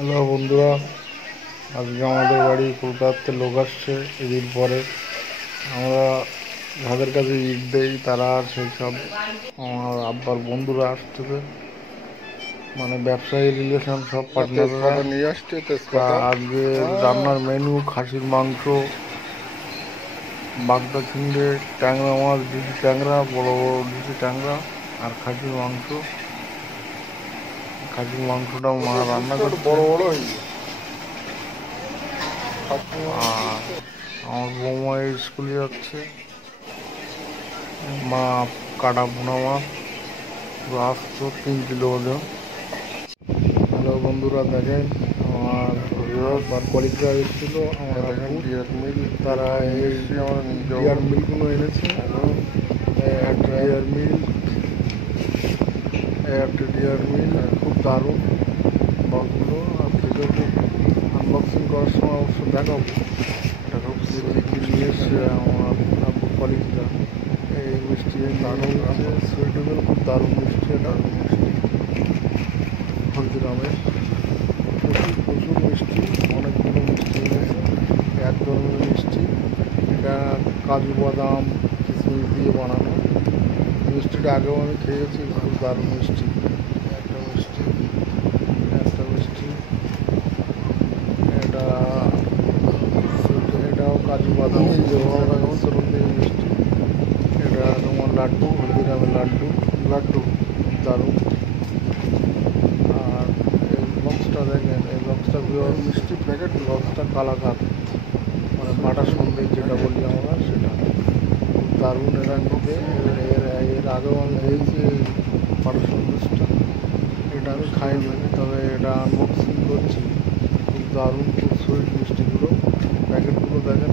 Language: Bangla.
হ্যালো বন্ধুরা, আজকে আমাদের বাড়ি কলকাতাতে লোক আসছে ঈদের পরে। আমরা যাদের কাছে ঈদ দেই তারা সেই সব আমার আব্বার বন্ধুরা আসতেছে, মানে ব্যবসায়ী রিলেশন সব পার্টনাররা। তেজপাতা নিয়ে আসছে, তা তেজপাতা। আজকে রান্নার মেনু খাসির মাংস, বাগদা চিংড়ি, ট্যাংরা মাছ, দুটি ট্যাংরা, বড় বড় দুটি ট্যাংরা, আর খাসির মাংস। খাসির মাংসটা মা রান্না করছে। বড় বড় হয়ে গেছে। আর আমার বৌমা স্কুলে যাচ্ছে। মা কাটা পোনা মাছ পুরো আসতো 3 কিলো ওজন। হ্যালো বন্ধুরা, দেখেন আমার আব্বার কলিগরা এসেছিল, আমার আব্বু ডিয়ার মিল, তারা এই আমরা নিয়ে যাবো। ডিয়ার মিলগুলো এনেছে। একটা ডিয়ার মিল, একটা ডিয়ার মিল খুব দারুণ বক্সগুলো। আর সেটা খুব আনবক্সিং করার সময় অবশ্য দেখাবো এটা খুব কী নিয়ে এসছে আমার আব্বুর কলিগরা। এই মিষ্টি দারুণ আছে, সুইটেবল, খুব দারুণ মিষ্টি, দারুণ মিষ্টি হলদিরামের। প্রচুর প্রচুর মিষ্টি, অনেকগুলো মিষ্টি এনেছে। এক ধরনের মিষ্টি, এটা কাজু বাদাম কিশমিশ দিয়ে বানানো মিষ্টিটা। আগেও আমি খেয়েছি, খুব দারুণ মিষ্টি। একটা মিষ্টি, একটা মিষ্টি, এটা এটাও কাজু বাদাম মিশ্রণ দিয়ে মিষ্টি। এটা তোমার লাড্ডু, হলদিরামের লাড্ডু, লাড্ডু দারুণ। আর এই বক্সটা দেখেন, এই বক্সটা পিওর মিষ্টি প্যাকেট। বক্সটা কালাকাঁদ, মানে বাটা সন্দেশ যেটা বলি আমরা, সেটা খুব দারুণ। এরা নিতে এর এর আগেও আমি খেয়েছি এই বাটা সন্দেশটা। এটা আমি খাইনি, তবে এটা আনবক্সিং করছি। খুব দারুণ, খুব সুইট মিষ্টিগুলো। প্যাকেটগুলো দেখেন।